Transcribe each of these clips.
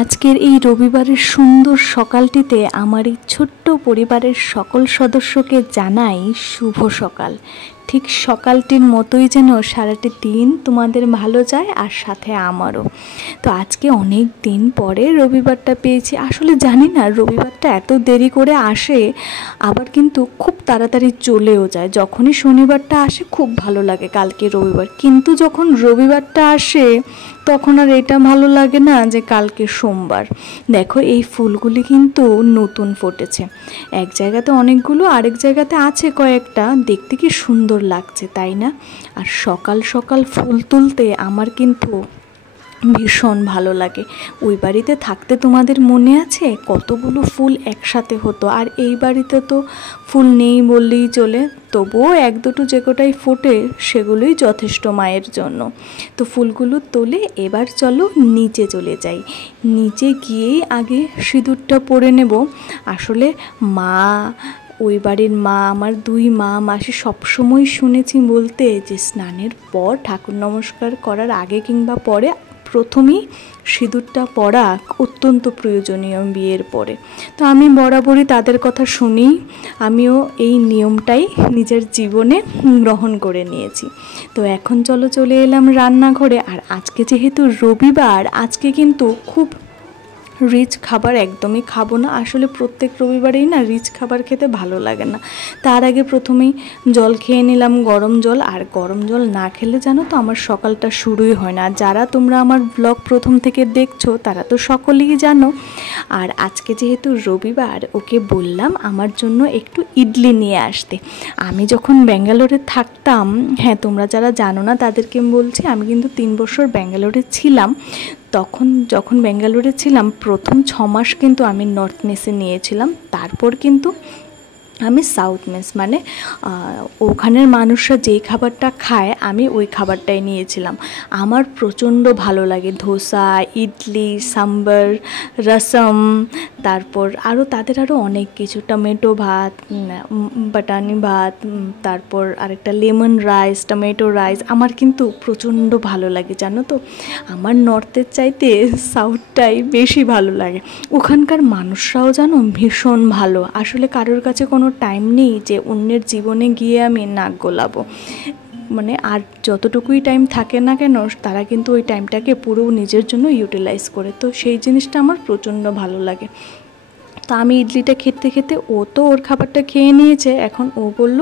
আজকের এই রবিবারের সুন্দর সকালটিতে আমার এই ছোট্ট পরিবারের সকল সদস্যকে জানাই শুভ সকাল। ঠিক সকালটির মতোই যেন সারাটি দিন তোমাদের ভালো যায়, আর সাথে আমারও। তো আজকে অনেক দিন পরে রবিবারটা পেয়েছি। আসলে জানি না রবিবারটা এত দেরি করে আসে, আবার কিন্তু খুব তাড়াতাড়ি চলেও যায়। যখনই শনিবারটা আসে খুব ভালো লাগে কালকে রবিবার, কিন্তু যখন রবিবারটা আসে তখন আর এটা ভালো লাগে না যে কালকে সোমবার। দেখো এই ফুলগুলি কিন্তু নতুন ফুটেছে, এক জায়গাতে অনেকগুলো, আরেক জায়গাতে আছে কয়েকটা। দেখতে কি সুন্দর লাগছে, তাই না? আর সকাল সকাল ফুল তুলতে আমার কিন্তু ভীষণ ভালো লাগে। ওই বাড়িতে থাকতে তোমাদের মনে আছে কতগুলো ফুল একসাথে হতো, আর এই বাড়িতে তো ফুল নেই বললেই চলে। তবুও এক দুটো যে কটাই ফোটে সেগুলোই যথেষ্ট মায়ের জন্য। তো ফুলগুলো তোলে এবার চলো নিচে চলে যাই। নিচে গিয়েই আগে সিঁদুরটা পরে নেব। আসলে মা, ওই বাড়ির মা, আমার দুই মা মাসি সবসময় শুনেছি বলতে যে স্নানের পর ঠাকুর নমস্কার করার আগে কিংবা পরে প্রথমেই সিঁদুরটা পরা অত্যন্ত প্রয়োজনীয় বিয়ের পরে। তো আমি বরাবরই তাদের কথা শুনি, আমিও এই নিয়মটাই নিজের জীবনে গ্রহণ করে নিয়েছি। তো এখন চলে এলাম রান্নাঘরে। আর আজকে যেহেতু রবিবার, আজকে কিন্তু খুব রিচ খাবার একদমই খাবো না। আসলে প্রত্যেক রবিবারেই না রিচ খাবার খেতে ভালো লাগে না। তার আগে প্রথমেই জল খেয়ে নিলাম, গরম জল। আর গরম জল না খেলে জানো তো আমার সকালটা শুরুই হয় না। যারা তোমরা আমার ব্লগ প্রথম থেকে দেখছো তারা তো সকলেই জানো। আর আজকে যেহেতু রবিবার, ওকে বললাম আমার জন্য একটু ইডলি নিয়ে আসতে। আমি যখন ব্যাঙ্গালোরে থাকতাম, হ্যাঁ তোমরা যারা জানো না তাদেরকে বলছি, আমি কিন্তু 3 বছর ব্যাঙ্গালোরে ছিলাম। তখন যখন ব্যাঙ্গালোরে ছিলাম প্রথম 6 মাস কিন্তু আমি নর্থ মেসে নিয়েছিলাম। তারপর কিন্তু আমি সাউথ মেস, মানে ওখানের মানুষরা যেই খাবারটা খায় আমি ওই খাবারটাই নিয়েছিলাম। আমার প্রচণ্ড ভালো লাগে ধোসা, ইডলি, সাম্বার, রসম, তারপর তাদের আরও অনেক কিছু, টমেটো ভাত, বাটানি ভাত, তারপর আরেকটা লেমন রাইস, টমেটো রাইস। আমার কিন্তু প্রচণ্ড ভালো লাগে জানো তো। আমার নর্থের চাইতে সাউথটাই বেশি ভালো লাগে। ওখানকার মানুষরাও জানো ভীষণ ভালো। আসলে কারোর কাছে কোনো টাইম নেই যে অন্যের জীবনে গিয়ে আমি নাক গলাবো, মানে আর যতটুকুই টাইম থাকে না কেন তারা কিন্তু ওই টাইমটাকে পুরো নিজের জন্য ইউটিলাইজ করে। তো সেই জিনিসটা আমার প্রচণ্ড ভালো লাগে। তো আমি ইডলিটা খেতে খেতে, ও তো ওর খাবারটা খেয়ে নিয়েছে, এখন ও বলল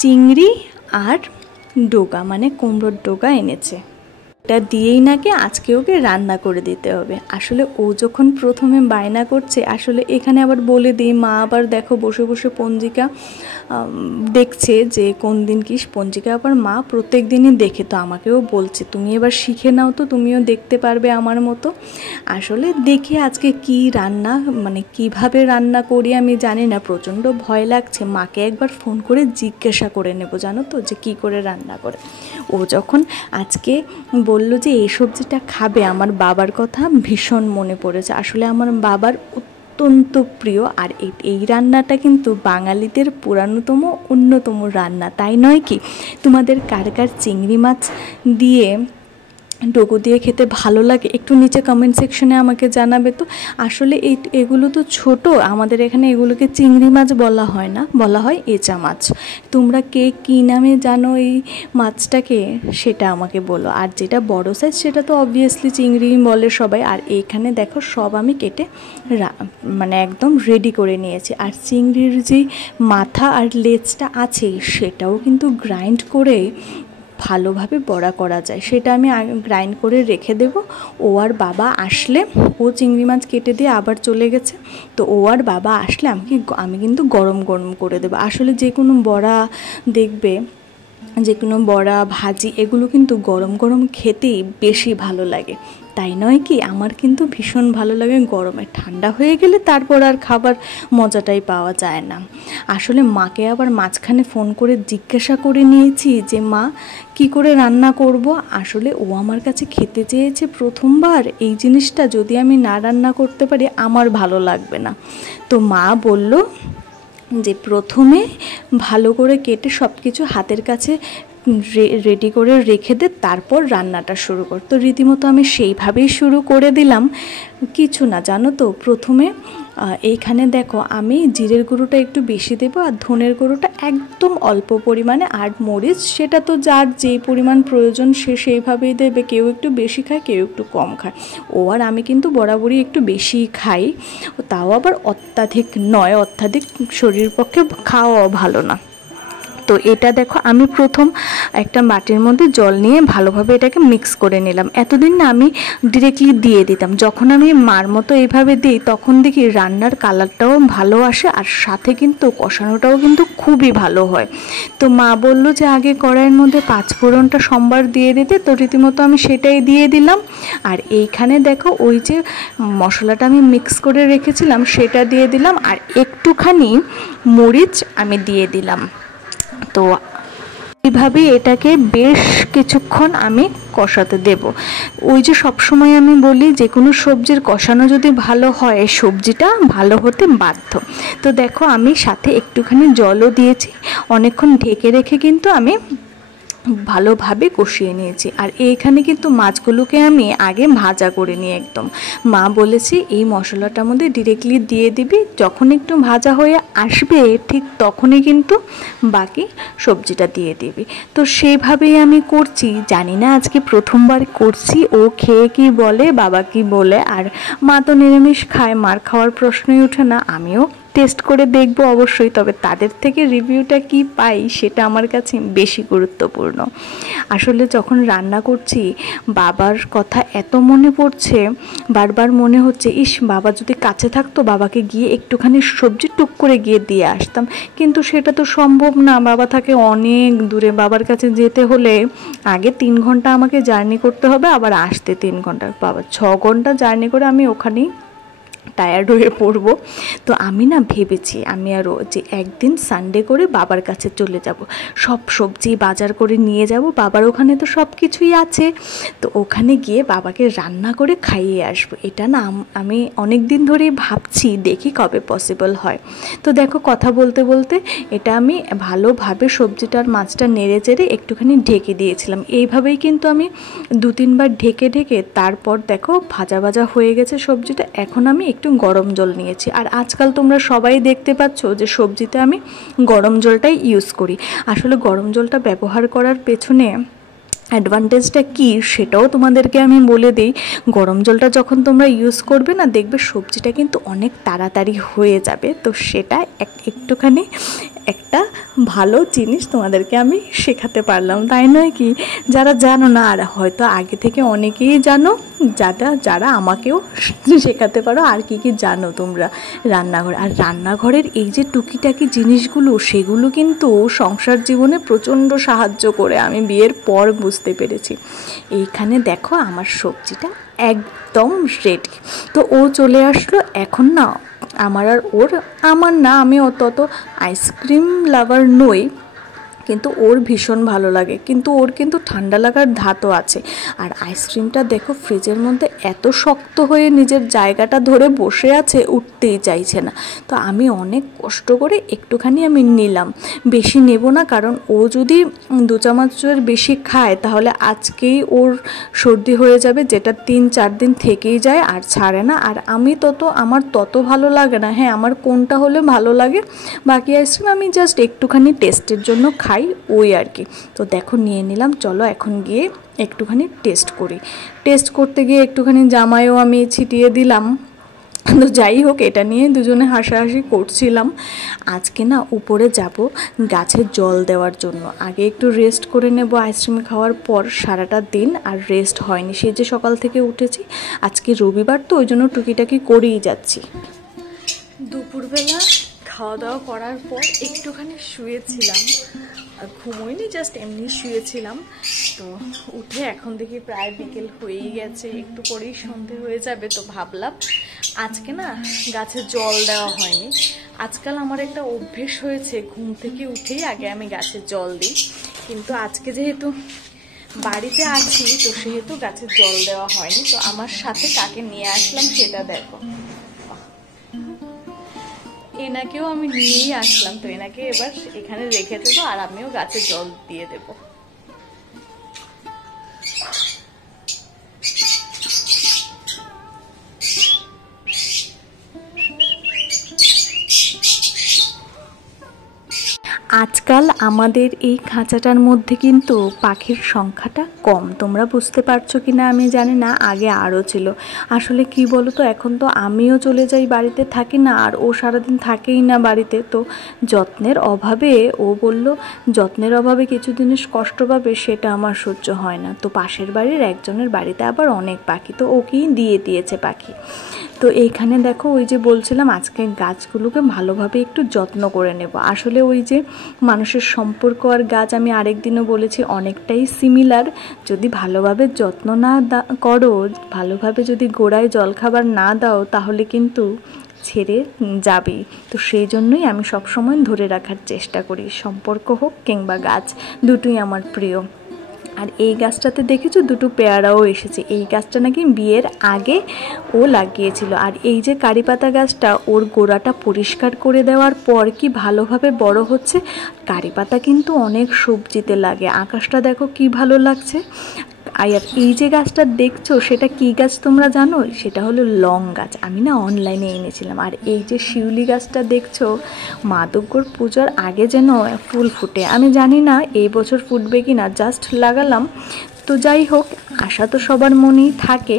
চিংড়ি আর ডোগা, মানে কুমড়োর ডোগা এনেছে, এটা দিয়েই নাকি আজকে ওকে রান্না করে দিতে হবে। আসলে ও যখন প্রথমে বায়না করছে, আসলে এখানে আবার বলে দিই, মা আবার দেখো বসে বসে পঞ্জিকা দেখছে যে কোন দিন কি পঞ্জিকা, আবার মা প্রত্যেক দিনই দেখে। তো আমাকেও বলছে তুমি এবার শিখে নাও তো, তুমিও দেখতে পারবে আমার মতো। আসলে দেখে আজকে কি রান্না, মানে কিভাবে রান্না করি আমি জানি না, প্রচণ্ড ভয় লাগছে। মাকে একবার ফোন করে জিজ্ঞাসা করে নেব জানো তো যে কি করে রান্না করে। ও যখন আজকে বলল যে এই সবজিটা খাবে, আমার বাবার কথা ভীষণ মনে পড়েছে। আসলে আমার বাবার অত্যন্ত প্রিয়। আর এই রান্নাটা কিন্তু বাঙালিদের পুরাতন অন্যতম রান্না, তাই নয় কি? তোমাদের কার কার চিংড়ি মাছ দিয়ে ডোগো দিয়ে খেতে ভালো লাগে একটু নিচে কমেন্ট সেকশনে আমাকে জানাবে তো। আসলে এগুলো তো ছোট, আমাদের এখানে এগুলোকে চিংড়ি মাছ বলা হয় না, বলা হয় এঁচা মাছ। তোমরা কে কী নামে জানো এই মাছটাকে সেটা আমাকে বলো। আর যেটা বড় সাইজ সেটা তো অবভিয়াসলি চিংড়ি বলে সবাই। আর এইখানে দেখো সব আমি কেটে মানে একদম রেডি করে নিয়েছি। আর চিংড়ির যেই মাথা আর লেজটা আছে সেটাও কিন্তু গ্রাইন্ড করে ভালোভাবে বড়া করা যায়, সেটা আমি গ্রাইন্ড করে রেখে দেব। ও আর বাবা আসলে, ও চিংড়ি মাছ কেটে দিয়ে আবার চলে গেছে, তো ও আর বাবা আসলে আমি কিন্তু গরম গরম করে দেবো। আসলে যে কোনো বড়া দেখবে, যে কোনো বড়া ভাজি এগুলো কিন্তু গরম গরম খেতেই বেশি ভালো লাগে, তাই নয় কি? আমার কিন্তু ভীষণ ভালো লাগে গরমে। ঠান্ডা হয়ে গেলে তারপর আর খাবার মজাটাই পাওয়া যায় না। আসলে মাকে আবার মাঝখানে ফোন করে জিজ্ঞাসা করে নিয়েছি যে মা কি করে রান্না করব। আসলে ও আমার কাছে খেতে চেয়েছে প্রথমবার এই জিনিসটা, যদি আমি না রান্না করতে পারি আমার ভালো লাগবে না। তো মা বলল যে প্রথমে ভালো করে কেটে সব কিছু হাতের কাছে রেডি করে রেখে দে, তারপর রান্নাটা শুরু কর। তো রীতিমতো আমি সেইভাবেই শুরু করে দিলাম। কিছু না জানো তো, প্রথমে এইখানে দেখো আমি জিরের গুঁড়োটা একটু বেশি দেবো আর ধনের গুঁড়োটা একদম অল্প পরিমাণে, আর মরিচ সেটা তো যার যেই পরিমাণ প্রয়োজন সে সেইভাবেই দেবে। কেউ একটু বেশি খায়, কেউ একটু কম খায়। ও আর আমি কিন্তু বরাবরই একটু বেশিই খাই, তাও আবার অত্যাধিক নয়, অত্যাধিক শরীরের পক্ষে খাওয়াও ভালো না। তো এটা দেখো আমি প্রথম একটা বাটির মধ্যে জল নিয়ে ভালোভাবে এটাকে মিক্স করে নিলাম। এতদিন না আমি ডিরেক্টলি দিয়ে দিতাম, যখন আমি মার মতো এইভাবে দিই তখন দেখি রান্নার কালারটাও ভালো আসে আর সাথে কিন্তু কষানোটাও কিন্তু খুবই ভালো হয়। তো মা বললো যে আগে কড়াইয়ের মধ্যে পাঁচফোড়নটা সম্বার দিয়ে দিতে, তো রীতিমতো আমি সেটাই দিয়ে দিলাম। আর এইখানে দেখো ওই যে মশলাটা আমি মিক্স করে রেখেছিলাম সেটা দিয়ে দিলাম, আর একটুখানি মরিচ আমি দিয়ে দিলাম। তো এইভাবে এটাকে বেশ কিছুক্ষণ আমি কষাতে দেব। ওই যে সবসময় আমি বলি যে কোনো সবজির কষানো যদি ভালো হয় সবজিটা ভালো হতে বাধ্য। তো দেখো আমি সাথে একটুখানি জলও দিয়েছি, অনেকক্ষণ ঢেকে রেখে কিন্তু আমি ভালোভাবে কষিয়ে নিয়েছি। আর এইখানে কিন্তু মাছগুলোকে আমি আগে ভাজা করে নিই একদম। মা বলেছে এই মশলাটার মধ্যে ডিরেক্টলি দিয়ে দিবি, যখন একটু ভাজা হয়ে আসবে ঠিক তখনই কিন্তু বাকি সবজিটা দিয়ে দিবি। তো সেইভাবেই আমি করছি। জানি না আজকে প্রথমবার করছি, ও খেয়ে কি বলে, বাবা কি বলে। আর মা তো নিরামিষ খায়, মার খাওয়ার প্রশ্নই ওঠে না। আমিও টেস্ট করে দেখবো অবশ্যই, তবে তাদের থেকে রিভিউটা কি পাই সেটা আমার কাছে বেশি গুরুত্বপূর্ণ। আসলে যখন রান্না করছি বাবার কথা এত মনে পড়ছে, বারবার মনে হচ্ছে ইস বাবা যদি কাছে থাকতো, বাবাকে গিয়ে একটুখানি সবজি টুক করে গিয়ে দিয়ে আসতাম। কিন্তু সেটা তো সম্ভব না, বাবা থাকে অনেক দূরে। বাবার কাছে যেতে হলে আগে 3 ঘন্টা আমাকে জার্নি করতে হবে, আবার আসতে 3 ঘন্টা, বাবা 6 ঘন্টা জার্নি করে আমি ওখানেই টায়ার্ড হয়ে পড়বো। তো আমি না ভেবেছি আমি আরও যে একদিন সানডে করে বাবার কাছে চলে যাব, সব সবজি বাজার করে নিয়ে যাব, বাবার ওখানে তো সব কিছুই আছে। তো ওখানে গিয়ে বাবাকে রান্না করে খাইয়ে আসবো। এটা না আমি অনেক দিন ধরেই ভাবছি, দেখি কবে পসিবল হয়। তো দেখো কথা বলতে বলতে এটা আমি ভালোভাবে সবজিটার মাছটা নেড়ে চেড়ে একটুখানি ঢেকে দিয়েছিলাম। এইভাবেই কিন্তু আমি 2-3 বার ঢেকে ঢেকে তারপর দেখো ভাজা ভাজা হয়ে গেছে সবজিটা। এখন আমি একটু গরম জল নিয়েছি, আর আজকাল তোমরা সবাই দেখতে পাচ্ছ যে সবজিতে আমি গরম জলটাই ইউজ করি। আসলে গরম জলটা ব্যবহার করার পেছনে অ্যাডভান্টেজটা কী সেটাও তোমাদেরকে আমি বলে দিই। গরম জলটা যখন তোমরা ইউজ করবে না, দেখবে সবজিটা কিন্তু অনেক তাড়াতাড়ি হয়ে যাবে। তো সেটা একটুখানি একটা ভালো জিনিস তোমাদেরকে আমি শেখাতে পারলাম, তাই নয় কি? যারা জানো না, আর হয়তো আগে থেকে অনেকেই জানো, যারা আমাকেও শেখাতে পারো আর কি কি জানো তোমরা রান্নাঘর। আর রান্নাঘরের এই যে টুকিটাকি জিনিসগুলো, সেগুলো কিন্তু সংসার জীবনে প্রচণ্ড সাহায্য করে, আমি বিয়ের পর বুঝতে পেরেছি। এইখানে দেখো আমার সবজিটা একদম রেডি। তো ও চলে আসলো। এখন না আমার না, আমি অত আইসক্রিম লাভার নই, কিন্তু ওর ভীষণ ভালো লাগে। কিন্তু ওর কিন্তু ঠান্ডা লাগার ধাতও আছে। আর আইসক্রিমটা দেখো ফ্রিজের মধ্যে এত শক্ত হয়ে নিজের জায়গাটা ধরে বসে আছে, উঠতেই চাইছে না। তো আমি অনেক কষ্ট করে একটুখানি আমি নিলাম, বেশি নেব না, কারণ ও যদি 2 চামচের বেশি খায় তাহলে আজকেই ওর সর্দি হয়ে যাবে, যেটা 3-4 দিন থেকেই যায় আর ছাড়ে না। আর আমার তত ভালো লাগে না। হ্যাঁ, আমার কোনটা হলে ভালো লাগে, বাকি আইসক্রিম আমি জাস্ট একটুখানি টেস্টের জন্য খাই, ওই আর কি। তো দেখো নিয়ে নিলাম, চলো এখন গিয়ে একটুখানি টেস্ট করি। টেস্ট করতে গিয়ে একটুখানি জামাইও আমি ছিটিয়ে দিলাম। তো যাই হোক, এটা নিয়ে দুজনে হাসাহাসি করছিলাম। আজকে না উপরে যাব গাছে জল দেওয়ার জন্য, আগে একটু রেস্ট করে নেব। আইসক্রিম খাওয়ার পর সারাটা দিন আর রেস্ট হয়নি, সে যে সকাল থেকে উঠেছি। আজকে রবিবার তো ওই জন্য টুকিটাকি করেই যাচ্ছি। দুপুরবেলা খাওয়া দাওয়া করার পর একটুখানি শুয়েছিলাম, আর ঘুমোইনি, জাস্ট এমনি শুয়েছিলাম। তো উঠে এখন দেখি প্রায় বিকেল হয়েই গেছে, একটু পরেই সন্ধে হয়ে যাবে। তো ভাবলাম আজকে না গাছে জল দেওয়া হয়নি। আজকাল আমার একটা অভ্যেস হয়েছে, ঘুম থেকে উঠেই আগে আমি গাছে জল দিই। কিন্তু আজকে যেহেতু বাড়িতে আছি, তো সেহেতু গাছে জল দেওয়া হয়নি। তো আমার সাথে কাকে নিয়ে আসলাম সেটা দেখো, এনাকেও আমি নিয়েই আসলাম। তো এনাকে এবার এখানে রেখে দেবো, আর আমিও গাছে জল দিয়ে দেবো। আজকাল আমাদের এই খাঁচাটার মধ্যে কিন্তু পাখির সংখ্যাটা কম। তোমরা বুঝতে পারছো কি না আমি জানি না, আগে আরও ছিল। আসলে কি বলো তো, এখন তো আমিও চলে যাই, বাড়িতে থাকি না, আর ও সারাদিন থাকেই না বাড়িতে। তো যত্নের অভাবে, ও বলল যত্নের অভাবে কিছু জিনিস কষ্ট পাবে, সেটা আমার সহ্য হয় না। তো পাশের বাড়ির একজনের বাড়িতে আবার অনেক পাখি, তো ওকেই দিয়ে দিয়েছে পাখি। তো এইখানে দেখো, ওই যে বলছিলাম আজকে গাছগুলোকে ভালোভাবে একটু যত্ন করে নেব। আসলে ওই যে মানুষের সম্পর্ক আর গাছ, আমি আরেকদিনও বলেছি, অনেকটাই সিমিলার। যদি ভালোভাবে যত্ন না করো, ভালোভাবে যদি গোড়ায় জলখাবার না দাও, তাহলে কিন্তু ছেড়ে যাবেই। তো সেই জন্যই আমি সবসময় ধরে রাখার চেষ্টা করি, সম্পর্ক হোক কিংবা গাছ, দুটোই আমার প্রিয়। আর এই গাছটাতে দেখেছো দুটো পেয়ারাও এসেছে। এই গাছটা নাকি বিয়ের আগে ও লাগিয়েছিল। আর এই যে কারি পাতা গাছটা, ওর গোড়াটা পরিষ্কার করে দেওয়ার পর কি ভালোভাবে বড় হচ্ছে। কারি পাতা কিন্তু অনেক সবজিতে লাগে। আকাশটা দেখো কি ভালো লাগছে। আর এই যে গাছটা দেখছো, সেটা কি গাছ তোমরা জানো? সেটা হলো লং গাছ। আমি না অনলাইনে এনেছিলাম। আর এই যে শিউলি গাছটা দেখছো, মা দুর্গার পূজার আগে যেন ফুল ফুটে। আমি জানি না এই বছর ফুটবে কি না, জাস্ট লাগালাম। তো যাই হোক, আশা তো সবার মনেই থাকে।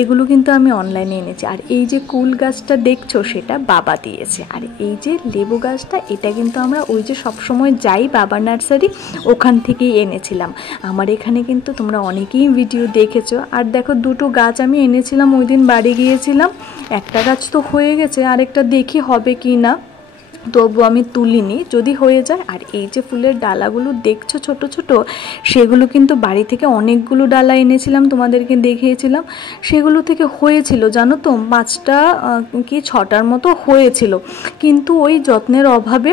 এগুলো কিন্তু আমি অনলাইনে এনেছি। আর এই যে কুল গাছটা দেখছো, সেটা বাবা দিয়েছে। আর এই যে লেবু গাছটা, এটা কিন্তু আমরা ওই যে সবসময় যাই বাবার নার্সারি, ওখান থেকেই এনেছিলাম। আমার এখানে কিন্তু তোমরা অনেকেই ভিডিও দেখেছো। আর দেখো, দুটো গাছ আমি এনেছিলাম, ওই দিন বাড়ি গিয়েছিলাম। একটা গাছ তো হয়ে গেছে, আরেকটা দেখি হবে কি না, তবু আমি তুলিনি, যদি হয়ে যায়। আর এই যে ফুলের ডালাগুলো দেখছো ছোট ছোট, সেগুলো কিন্তু বাড়ি থেকে অনেকগুলো ডালা এনেছিলাম, তোমাদেরকে দেখিয়েছিলাম। সেগুলো থেকে হয়েছিল জানো তো, 5টা কি 6টার মতো হয়েছিল। কিন্তু ওই যত্নের অভাবে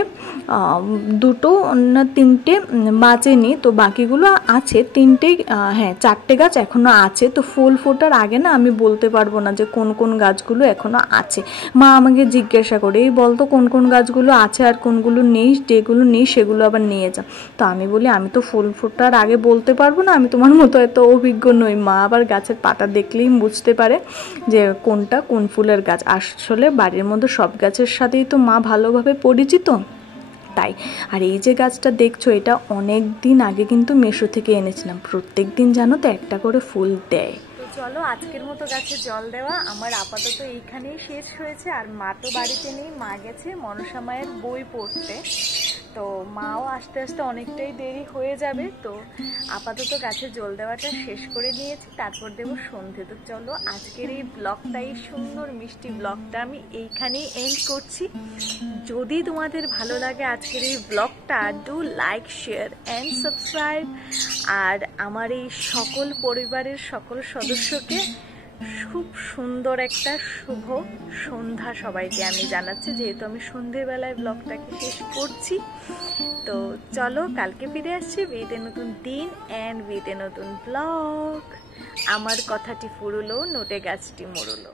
2টো না 3টে বাঁচেনি। তো বাকিগুলো আছে, 3টেই, হ্যাঁ 4টে গাছ এখনও আছে। তো ফুল ফোটার আগে না আমি বলতে পারবো না যে কোন কোন গাছগুলো এখনও আছে। মা আমাকে জিজ্ঞাসা করে, এই বলতো কোন কোন গাছগুলো আছে আর কোনগুলো নেই, যেগুলো নেই সেগুলো আবার নিয়ে যা। তো আমি বলি, আমি তো ফুল ফোটার আগে বলতে পারবো না, আমি তোমার মতো এত অভিজ্ঞ নই। মা আবার গাছের পাতা দেখলেই বুঝতে পারে যে কোনটা কোন ফুলের গাছ। আসলে বাড়ির মধ্যে সব গাছের সাথেই তো মা ভালোভাবে পরিচিত, তাই। আর এই যে গাছটা দেখছো, এটা অনেক দিন আগে কিন্তু মেশো থেকে এনেছিলাম। প্রত্যেক দিন জানো তো একটা করে ফুল দেয়। তো চলো, আজকের মতো গাছে জল দেওয়া আমার আপাতত এইখানেই শেষ হয়েছে। আর মা তো বাড়িতে নেই, মা গেছে মনসা মায়ের বই পড়তে। তো মাও আস্তে আস্তে অনেকটাই দেরি হয়ে যাবে। তো আপাতত গাছে জল দেওয়াটা শেষ করে নিয়েছি, তারপর দেবো সন্ধে। তো চলো, আজকের এই ব্লগটা, এই সুন্দর মিষ্টি ব্লগটা আমি এইখানেই এন্ড করছি। যদি তোমাদের ভালো লাগে আজকের এই ব্লগটা, do like, share and subscribe. আর আমার এই সকল পরিবারের সকল সদস্যকে খুব সুন্দর একটা শুভ সন্ধ্যা সবাইকে আমি জানাচ্ছি, যেহেতু আমি সন্ধ্যেবেলায় ব্লগটাকে শেষ করছি। তো চলো, কালকে ফিরে আসছি উইথ এ নতুন দিন অ্যান্ড উইথ এ নতুন ব্লগ। আমার কথাটি ফুরুলো, নোটে গাছটি মরুলো।